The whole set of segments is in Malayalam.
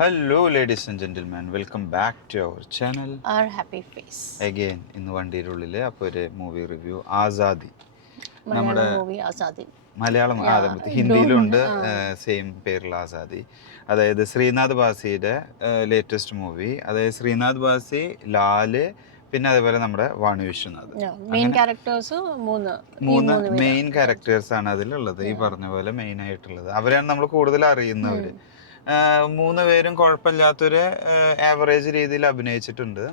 Hello, ladies and gentlemen. Welcome back to our channel. Our happy face. Again, ഇന്ന് വണ്ടിയുടെ ഉള്ളിൽ അപ്പോൾ ഒരു മൂവി റിവ്യൂ ആസാദി. നമ്മുടെ മൂവി ആസാദി. മലയാളം ഹിന്ദിയിലുണ്ട് സെയിം പേരുള്ള ആസാദി. അതായത് ശ്രീനാഥ് ബാസിയുടെ ലേറ്റസ്റ്റ് മൂവി. അതായത് ശ്രീനാഥ് ബാസി, ലാല്, പിന്നെ അതേപോലെ നമ്മുടെ വാണി വിശ്വനാഥ്. മൂന്ന് മെയിൻ ക്യാരക്ടേഴ്സ് ആണ് അതിലുള്ളത്. ഈ പറഞ്ഞ പോലെ മെയിൻ ആയിട്ടുള്ളത് അവരെയാണ് നമ്മൾ കൂടുതൽ അറിയുന്നവര്. മൂന്ന് പേരും കുഴപ്പമില്ലാത്തൊരു ആവറേജ് രീതിയിൽ അഭിനയിച്ചിട്ടുണ്ട്.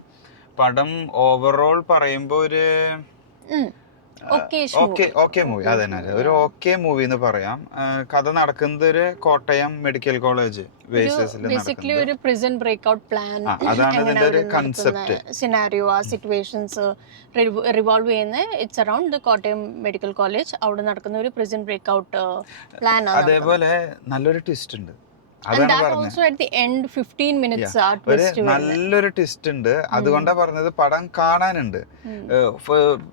പടം ഓവറോൾ പറയുമ്പോൾ ഒരു ഓക്കെ മൂവി, അതന്നെ ഒരു ഓക്കെ മൂവി എന്ന് പറയാം. കഥ നടക്കുന്നത് ഒരു കോട്ടയം മെഡിക്കൽ കോളേജ് ബേസിക്കലി ഒരു പ്രിസൺ ബ്രേക്ക്ഔട്ട് പ്ലാൻ, അതാണ് ഇതിന്റെ ഒരു കൺസെപ്റ്റ്. സിനാരിയോ, ആ സിറ്റുവേഷൻസ് റിവോൾവ് ചെയ്യുന്ന it's around the Kottayam medical college. അവിടെ നടക്കുന്ന ഒരു പ്രിസൺ ബ്രേക്ക്ഔട്ട് പ്ലാൻ. അതേപോലെ നല്ലൊരു ട്വിസ്റ്റ് ഉണ്ട്. നല്ലൊരു ട്വിസ്റ്റ് ഉണ്ട്. അതുകൊണ്ടാ പറഞ്ഞത് പടം കാണാനുണ്ട്.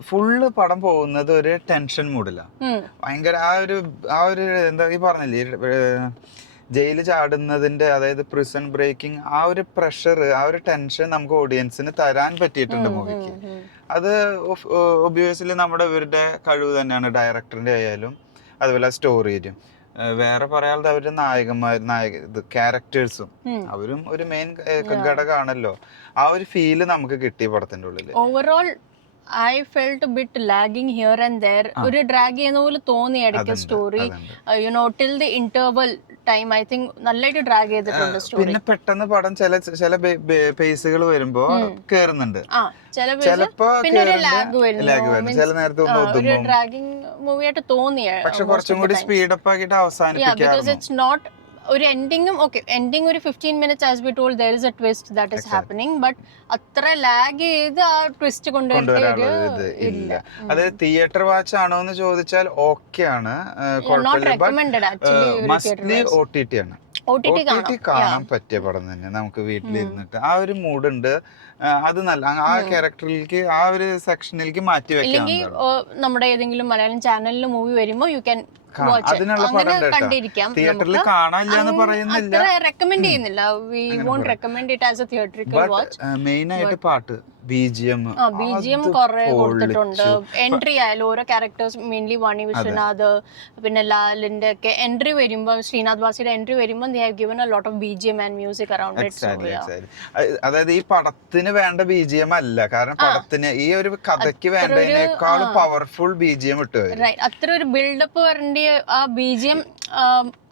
ഫുള്ള് പടം പോകുന്നത് ഒരു ടെൻഷൻ മൂഡിലാണ്. ഭയങ്കര ആ ഒരു എന്താ ഈ പറഞ്ഞില്ലേ, ജയില് ചാടുന്നതിന്റെ, അതായത് പ്രിസൺ ബ്രേക്കിംഗ്, ആ ഒരു പ്രഷർ, ആ ഒരു ടെൻഷൻ നമുക്ക് ഓഡിയൻസിന് തരാൻ പറ്റിയിട്ടുണ്ട് മൂവിക്ക്. അത് ഒബ്വിയസ്ലി നമ്മുടെ ഇവരുടെ കഴിവ് തന്നെയാണ്, ഡയറക്ടറിന്റെ ആയാലും അതുപോലെ സ്റ്റോറിയിലും. വേറെ പറയാതെ അവരുടെ ക്യാരക്ടേഴ്സും അവരും ഒരു മെയിൻ ഘടകമാണല്ലോ. ആ ഒരു ഫീല് നമുക്ക് കിട്ടി പടത്തിന്റെ ഉള്ളില്. Overall I felt a bit lagging here and there. ഒരു ഡ്രാഗ് ചെയ്യുന്ന പോലെ തോന്നി ഇടയ്ക്ക് story. till the interval time I think നല്ലതായിട്ട് ഡ്രാഗ് ചെയ്തിട്ടുണ്ട് സ്റ്റോറി. പിന്നെ പെട്ടെന്ന് പടം ചില പേസുകൾ വരുമ്പോ കേറുന്നുണ്ട്, ചിലപ്പോ ലാഗ് വരുന്നു, ചില നേരത്തെ ഒരു ഡ്രാഗിങ് മൂവിയായിട്ട് തോന്നി. പക്ഷെ കുറച്ചും കൂടി സ്പീഡപ്പ് ആക്കിയിട്ട് അവസാനിപ്പിക്കാം. ഒരു എൻഡിങ്ങും എൻഡിങ് ഒരു 15 minutes as we told there is a twist that is happening, but അത്ര ലാഗ് ചെയ്ത് ആ ട്വിസ്റ്റ് കൊണ്ടുവരാനുള്ളത് ഇല്ല. അതായത് തിയേറ്റർ വാച്ച് ആണോ എന്ന് ചോദിച്ചാൽ ഓക്കെ ആണ്, മസ്റ്റ്ലി OTT ആണ്. OTT കാണാൻ പറ്റിയ പടം തന്നെ. നമുക്ക് വീട്ടിലിരുന്നിട്ട് ആ ഒരു മൂഡുണ്ട്, അത് നല്ല ആ ക്യാരക്ടറിലേക്ക്, ആ ഒരു സെക്ഷനിലേക്ക് മാറ്റി വെക്കാം. നമ്മുടെ ഏതെങ്കിലും മലയാളം ചാനലിൽ മൂവി വരുമ്പോ യു ക്യാൻ അതിനുള്ള പടം തിയേറ്ററിൽ കാണാനില്ല പറയുന്നില്ല, റെക്കമെൻഡ് ചെയ്യുന്നില്ല. We won't recommend it as a theatrical watch. Main ആയിട്ട് പാട്ട്, BGM കുറെ കൊടുത്തിട്ടുണ്ട്. എൻട്രി ആയാലും ഓരോ ക്യാരക്ടേഴ്സ്, മെയിൻലി വാണി വിശ്വനാഥ്, പിന്നെ ലാലിന്റെ ഒക്കെ എൻട്രി വരുമ്പോ, ശ്രീനാഥ് ബാസിയുടെ എൻട്രി വരുമ്പോ they have given a lot of BGM and music around it. അതായത് ഈ പടത്തിന് വേണ്ട BGM അല്ല, കാരണം പടത്തിന് ഈ ഒരു കഥയ്ക്ക് വേണ്ടതിനേക്കാൾ പവർഫുൾ BGM ഇട്ടു. അത്ര ഒരു ബിൽഡപ്പ് വരേണ്ട ആ BGM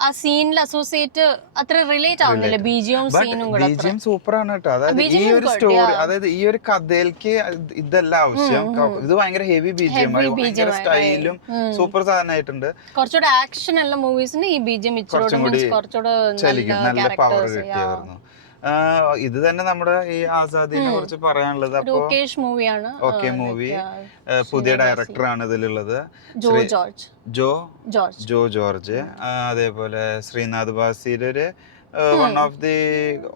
ആ സീനിൽ അസോസിയേറ്റ് അത്ര റിലേറ്റ് ആവുന്നില്ല. BGM സൂപ്പറാണ് കേട്ടോ. അതായത് ഈ ഒരു സ്റ്റോറി, അതായത് ഈ ഒരു കഥയിലേക്ക് ഇതല്ല ആവശ്യം. ഇത് ഭയങ്കര ഹെവി BGM, ഭയങ്കര സ്റ്റൈലും സൂപ്പർ സാധനമായിട്ടുണ്ട്. കുറച്ചുകൂടെ ആക്ഷൻ ഉള്ള മൂവീസിന് ഈ BGM കുറച്ചുകൂടെ നല്ല പവർ കിട്ടിയായിരുന്നു. ഇത് തന്നെ നമ്മുടെ ഈ ആസാദിനെ കുറിച്ച് പറയാനുള്ളത്. ഓക്കെ മൂവി, പുതിയ ഡയറക്ടറാണ് ഇതിലുള്ളത്, ജോ ജോർജ്. അതേപോലെ ശ്രീനാഥ് ബാസിയുടെ ഒരു one of the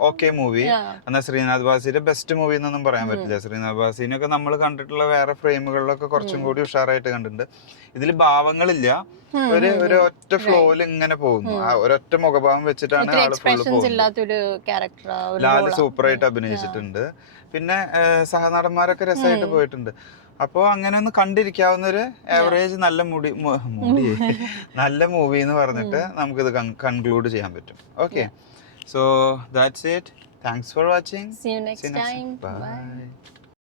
okay movie. എന്നാൽ ശ്രീനാഥ് ബാസിയുടെ ബെസ്റ്റ് മൂവി എന്നൊന്നും പറയാൻ പറ്റില്ല. ശ്രീനാഥ് ബാസിനൊക്കെ നമ്മൾ കണ്ടിട്ടുള്ള വേറെ ഫ്രെയിമുകളിലൊക്കെ കുറച്ചും കൂടി ഉഷാറായിട്ട് കണ്ടിട്ടുണ്ട്. ഇതിൽ ഭാവങ്ങളില്ല, ഒരു ഒറ്റ ഫ്ലോയിൽ ഇങ്ങനെ പോകുന്നു. ഒരൊറ്റ മുഖഭാവം വെച്ചിട്ടാണ് ആള് ഫുള്ള് പോകുന്നത്. ലാല് സൂപ്പറായിട്ട് അഭിനയിച്ചിട്ടുണ്ട്. പിന്നെ സഹനടന്മാരൊക്കെ രസമായിട്ട് പോയിട്ടുണ്ട്. അപ്പോൾ അങ്ങനെ ഒന്ന് കണ്ടിരിക്കാവുന്ന ഒരു ആവറേജ് നല്ല നല്ല മൂവി എന്ന് പറഞ്ഞിട്ട് നമുക്കിത് കൺക്ലൂഡ് ചെയ്യാൻ പറ്റും. Okay, so that's it. Thanks for watching. See you next time. Bye.